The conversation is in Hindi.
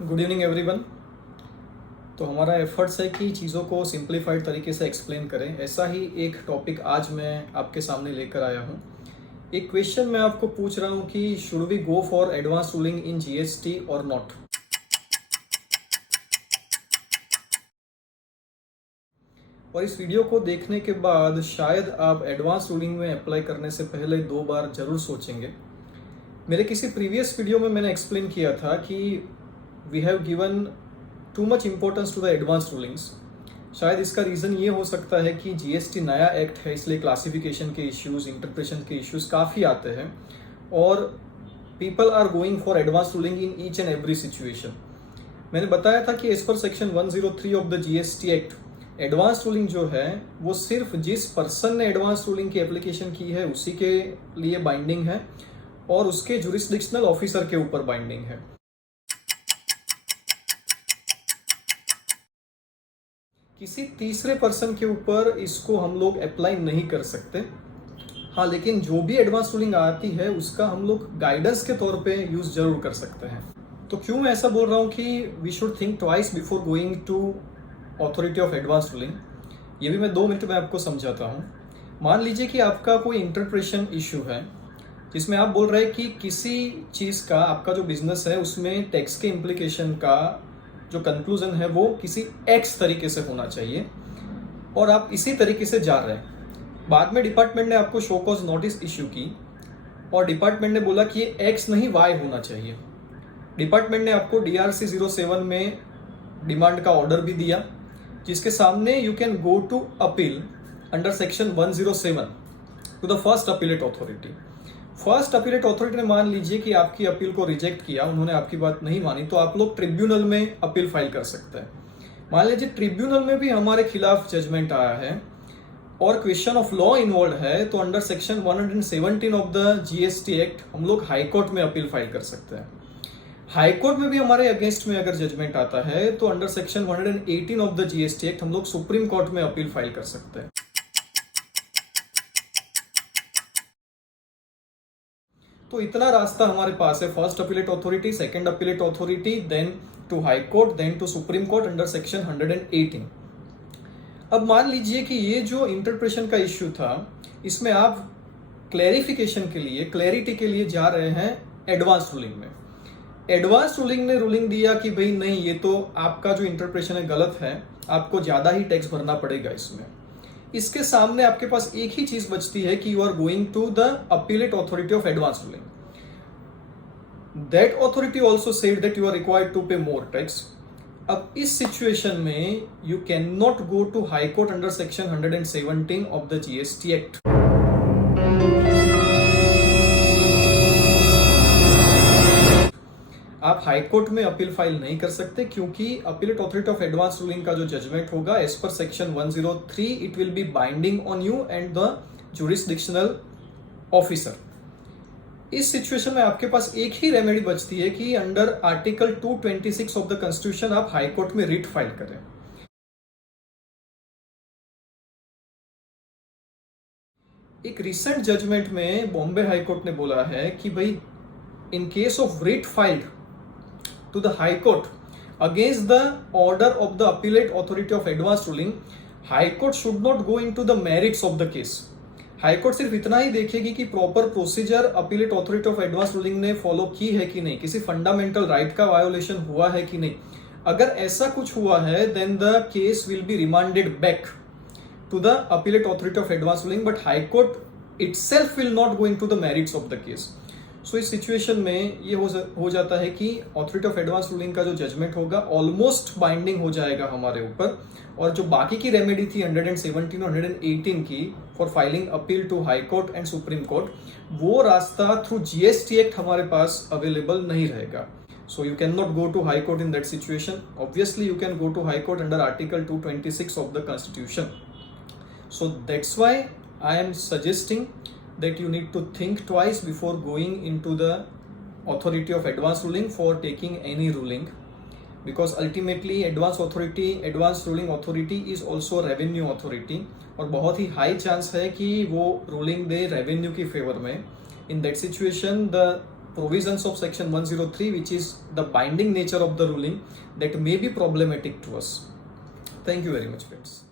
Good evening everyone. तो हमारा एफर्ट्स है कि चीज़ों को सिंप्लीफाइड तरीके से एक्सप्लेन करें। ऐसा ही एक टॉपिक आज मैं आपके सामने लेकर आया हूँ। एक क्वेश्चन मैं आपको पूछ रहा हूँ कि should we go for advance ruling in GST और नॉट। और इस वीडियो को देखने के बाद शायद आप एडवांस रूलिंग में अप्लाई करने से पहले 2 बार जरूर सोचेंगे। मेरे किसी प्रीवियस वीडियो में मैंने एक्सप्लेन किया था कि we have given too much importance to the advance rulings. शायद इसका रीज़न ये हो सकता है कि जीएसटी नया एक्ट है, इसलिए क्लासिफिकेशन के इश्यूज, इंटरप्रिटेशन के इश्यूज काफ़ी आते हैं और people are going for advance ruling in each and every situation. मैंने बताया था कि as per section 103 of the GST act advance ruling जो है वो सिर्फ जिस पर्सन ने एडवांस रूलिंग की एप्लीकेशन की है उसी के लिए बाइंडिंग है और उसके जुरिस्डिक्शनल ऑफिसर के ऊपर बाइंडिंग है। किसी तीसरे पर्सन के ऊपर इसको हम लोग अप्लाई नहीं कर सकते। हाँ, लेकिन जो भी एडवांस रूलिंग आती है उसका हम लोग गाइडेंस के तौर पे यूज जरूर कर सकते हैं। तो क्यों मैं ऐसा बोल रहा हूँ कि we should think twice before going to authority of advance ruling, ये भी मैं 2 मिनट में आपको समझाता हूँ। मान लीजिए कि आपका कोई इंटरप्रिटेशन इशू है जिसमें आप बोल रहे हैं कि किसी चीज़ का, आपका जो बिजनेस है उसमें टैक्स के इम्प्लीकेशन का जो कंक्लूजन है वो किसी एक्स तरीके से होना चाहिए और आप इसी तरीके से जा रहे हैं। बाद में डिपार्टमेंट ने आपको शो कॉज नोटिस इश्यू की और डिपार्टमेंट ने बोला कि ये एक्स नहीं वाई होना चाहिए। डिपार्टमेंट ने आपको DRC 07 में डिमांड का ऑर्डर भी दिया जिसके सामने you can go to appeal under section 107 to the first appellate authority. First appellate authority ने मान लीजिए कि आपकी अपील को रिजेक्ट किया, उन्होंने आपकी बात नहीं मानी, तो आप लोग ट्रिब्यूनल में अपील फाइल कर सकते हैं। मान लीजिए ट्रिब्यूनल में भी हमारे खिलाफ जजमेंट आया है और क्वेश्चन ऑफ लॉ इन्वॉल्व है, तो under section 117 of the GST act हम लोग हाई कोर्ट में अपील फाइल कर सकते हैं। हाई कोर्ट में भी हमारे अगेंस्ट में अगर जजमेंट आता है तो under section 118 of the GST act हम लोग सुप्रीम कोर्ट में अपील फाइल कर सकते हैं। तो इतना रास्ता हमारे पास है, first appellate authority, second appellate authority, then to high court, then to supreme court under section 118। अब मान लीजिए कि ये जो इंटरप्रिटेशन का इश्यू था इसमें आप क्लैरिफिकेशन के लिए, क्लैरिटी के लिए जा रहे हैं एडवांस रूलिंग में। एडवांस रूलिंग ने रूलिंग दिया कि भाई नहीं, ये तो आपका जो इंटरप्रिटेशन है गलत है, आपको ज्यादा ही टैक्स भरना पड़ेगा इसमें। इसके सामने आपके पास एक ही चीज बचती है कि you are going to the appellate authority of advance ruling. That authority also said that you are required to pay more tax. अब इस सिचुएशन में you can not go to high court under section 117 of the GST act. आप हाई कोर्ट में अपील फाइल नहीं कर सकते क्योंकि appellate authority of advance ruling का जो जजमेंट होगा as per section 103 it will B binding on you and the jurisdictional officer. इस सिचुएशन में आपके पास एक ही रेमेडी बचती है कि under article 226 of the constitution आप हाई कोर्ट में रिट फाइल करें। एक रिसेंट जजमेंट में बॉम्बे हाई कोर्ट ने बोला है कि भाई in case of writ filed to the High Court against the order of the appellate authority of advanced ruling, High Court should not go into the merits of the case. High Court सिर्फ इतना ही देखेगी कि proper procedure appellate authority of advance ruling ने फॉलो की है कि नहीं, किसी फंडामेंटल राइट का वायोलेशन हुआ है कि नहीं। अगर ऐसा कुछ हुआ है then the case will be remanded back to the appellate authority of advance ruling, but high court itself will not go into the merits of the case. So इस सिचुएशन में ये हो जाता है कि अथॉरिटी ऑफ एडवांस रूलिंग का जो जजमेंट होगा ऑलमोस्ट बाइंडिंग हो जाएगा हमारे ऊपर, और जो बाकी की रेमेडी थी 117 और 118 की for filing appeal to high court and supreme court, वो रास्ता थ्रू जीएसटी एक्ट हमारे पास अवेलेबल नहीं रहेगा। So you can not go to high court in that situation. Obviously you can go to high court under article 226 of the constitution. So that's why I am suggesting that you need to think twice before going into the authority of advanced ruling for taking any ruling, because ultimately advanced ruling authority is also revenue authority और बहुत ही high chance है कि वो ruling दे revenue की favor में। In that situation the provisions of section 103, which is the binding nature of the ruling, that may be problematic to us. Thank you very much, friends.